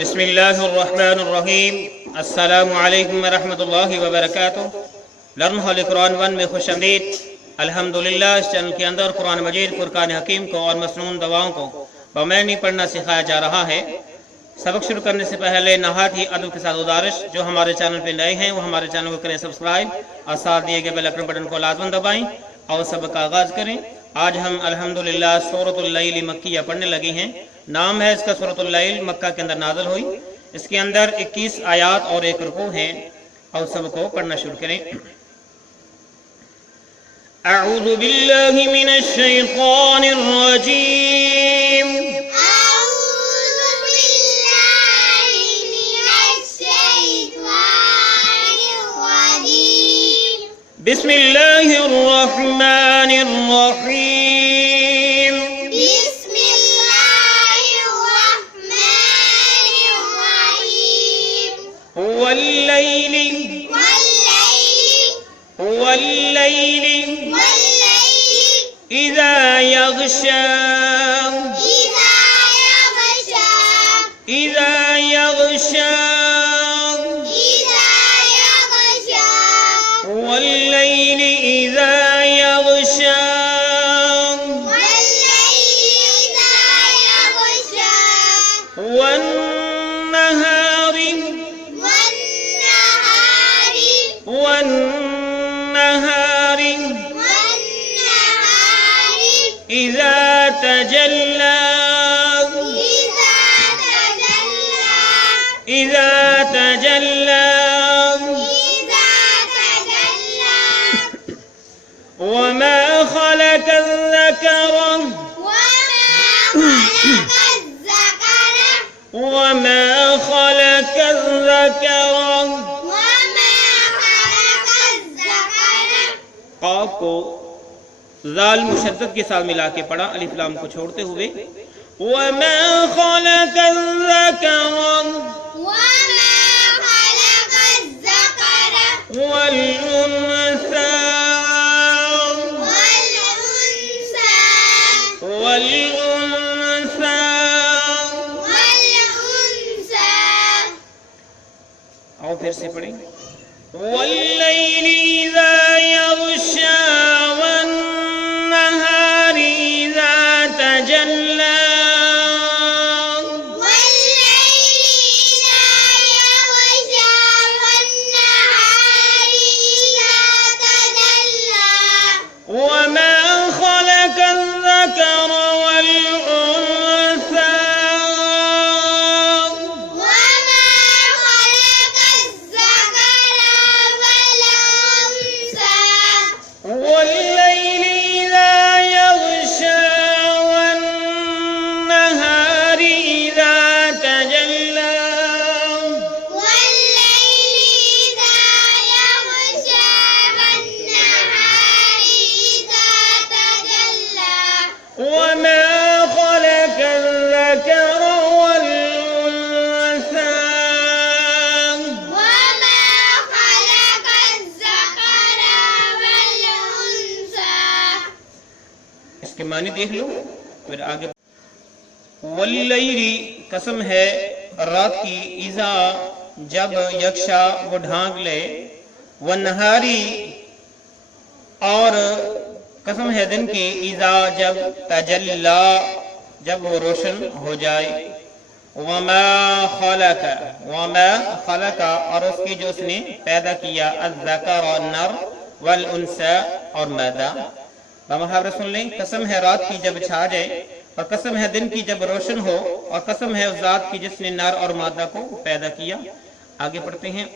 बिस्मिल्लाहिर्रहमानिर्रहीम। अस्सलामु अलैकुम वरहमतुल्लाहि वबरकातुह। लर्न होली कुरान वन में खुशामदीद। अल्हम्दुलिल्लाह, इस चैनल के अंदर कुरान मजीद, फुरकान हकीम को और मसनून दवाओं को बमैनी पढ़ना सिखाया जा रहा है। सबक शुरू करने से पहले नहायत ही अदब के साथ गुजारिश, जो हमारे चैनल पर नए हैं वो हमारे चैनल को करें सब्सक्राइब और साथ दिए गए बेल आइकन बटन को लाजमन दबाएं और सबक का आगाज़ करें। आज हम अल्हम्दुलिल्लाह सूरतुल लैल मक्किया पढ़ने लगे हैं। नाम है इसका सूरतुल लैल, मक्का के अंदर नाज़िल हुई। इसके अंदर 21 आयात और एक रुकू है और सबको पढ़ना शुरू करें। अऊज़ु बिल्लाहि मिनश शैतानिर रजीम। बिस्मिल्लाहिर्रहमानिर्रहीम। वल्लैलि इज़ा यग़शा वल्लैलि इज़ा यग़शा वन्नहारि इज़ा तजल्ला वमा खलक़ल ज़कर क़ाफ़ को ज़ाल मुशद्दद के साथ मिला के पढ़ा, अलिफ लाम को छोड़ते हुए। वमा खलक़ल ज़कर वल उन्सा और फिर से पढ़ें। वल्लैलि इज़ा यग़शा वन्नहारि इज़ा तजल्ला वमा खलक़ल ज़कर वल उन्सा वल्लैलि इज़ा यग़शा वन्नहारि इज़ा तजल्ला वमा खलक़ल ज़कर वल उन्सा इसके मानी देख लो, फिर आगे। वल्लैलि कसम है रात की, इज़ा जब, यक्षा वो ढांक ले, वन्नहारी और कसम है दिन की, इज़ा जब, तजल्ला जब वो रोशन हो जाए। वमा खलक़ा और उसकी जो उसने पैदा किया, अज़्ज़कर और नर, वल उन्सा और मादा। मुहावरा सुन लें। कसम है रात की जब छा जाए, और कसम है दिन की जब रोशन हो, और कसम है उस ज़ात की जिसने नर और मादा को पैदा किया। आगे पढ़ते हैं।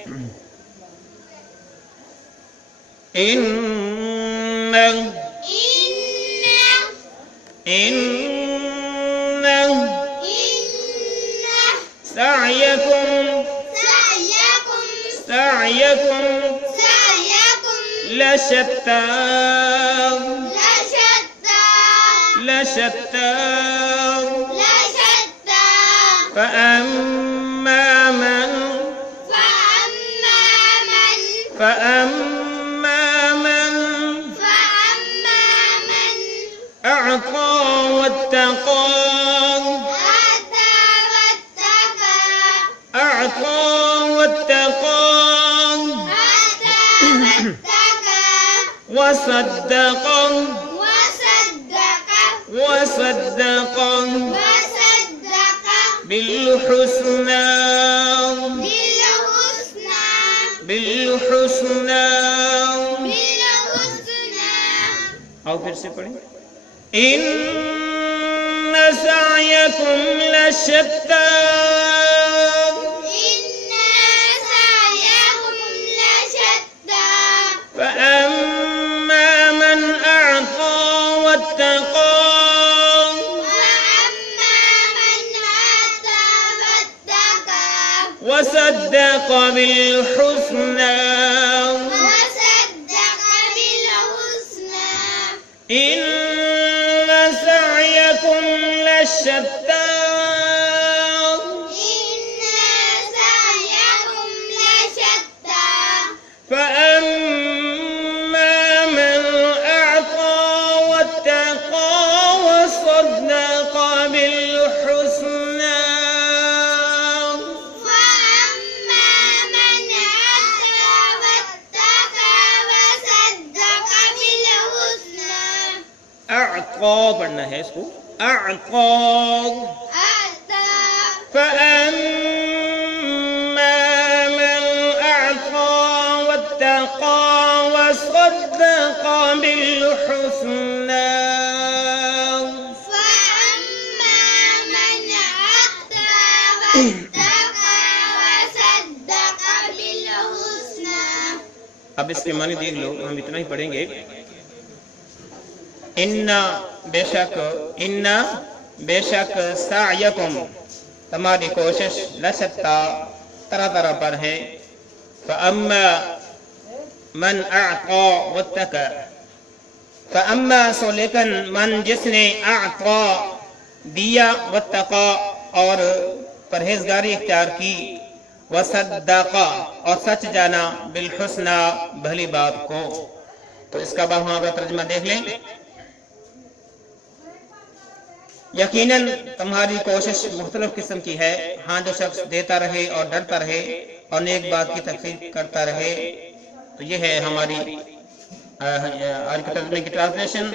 सअयकुम लशत्ता फअम्मा मन अअता वत्तक़ा अअता वत्तक़ा वसद्दक़ बिलहुस्ना और फिर से पढ़ें। इन्न सअयकुम लशत्ता फअम्मा मन अअता वत्तक़ा वसद्दक़ बिलहुस्ना इन्न सअयकुम लशत्ता फअम्मा मन अअता वत्तक़ा वसद्दक़ बिलहुस्ना अअता पढ़ना है इसको। अअता फअम्मा मन अअता वत्तक़ा वसद्दक़ बिलहुस्ना अब इसके मानी देख लो, हम इतना ही पढ़ेंगे। इन्ना बेशक सायकुम तुम्हारी कोशिश लशत्ता तरह तरह पर है। फअम्मा मन अअता वत्तक़ा फअम्मा सो लेकिन मन जिसने अअता दिया वत्तक़ा और परहेजगारी इख्तियार की वसद्दक़ा और सच जाना बिलहुस्ना भली बात को। तो इसका वहां का तर्जुमा देख लें। यकीनन तुम्हारी कोशिश मुख्तलिफ किस्म की है। हाँ, जो शख्स देता रहे और डरता रहे और नेक बात की तकसीर करता रहे। तो ये है हमारी आज के तर्जुमे की ट्रांसलेशन,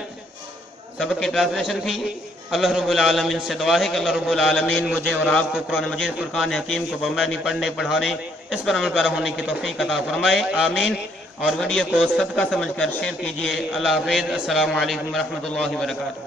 सबक की ट्रांसलेशन थी। अल्लाह रब्बुल आलमीन से दुआ है कि अल्लाह रब्बुल आलमीन मुझे और आपको कुरान मजीद फुरकान हकीम को बम्बानी पढ़ने पढ़ाने इस पर अमल पैरा होने की तौफीक अता फरमाए, आमीन। और वीडियो को सदका समझकर शेयर कीजिए। अल्लाह हाफिज़। अस्सलामु अलैकुम व रहमतुल्लाहि व बरकातुहू।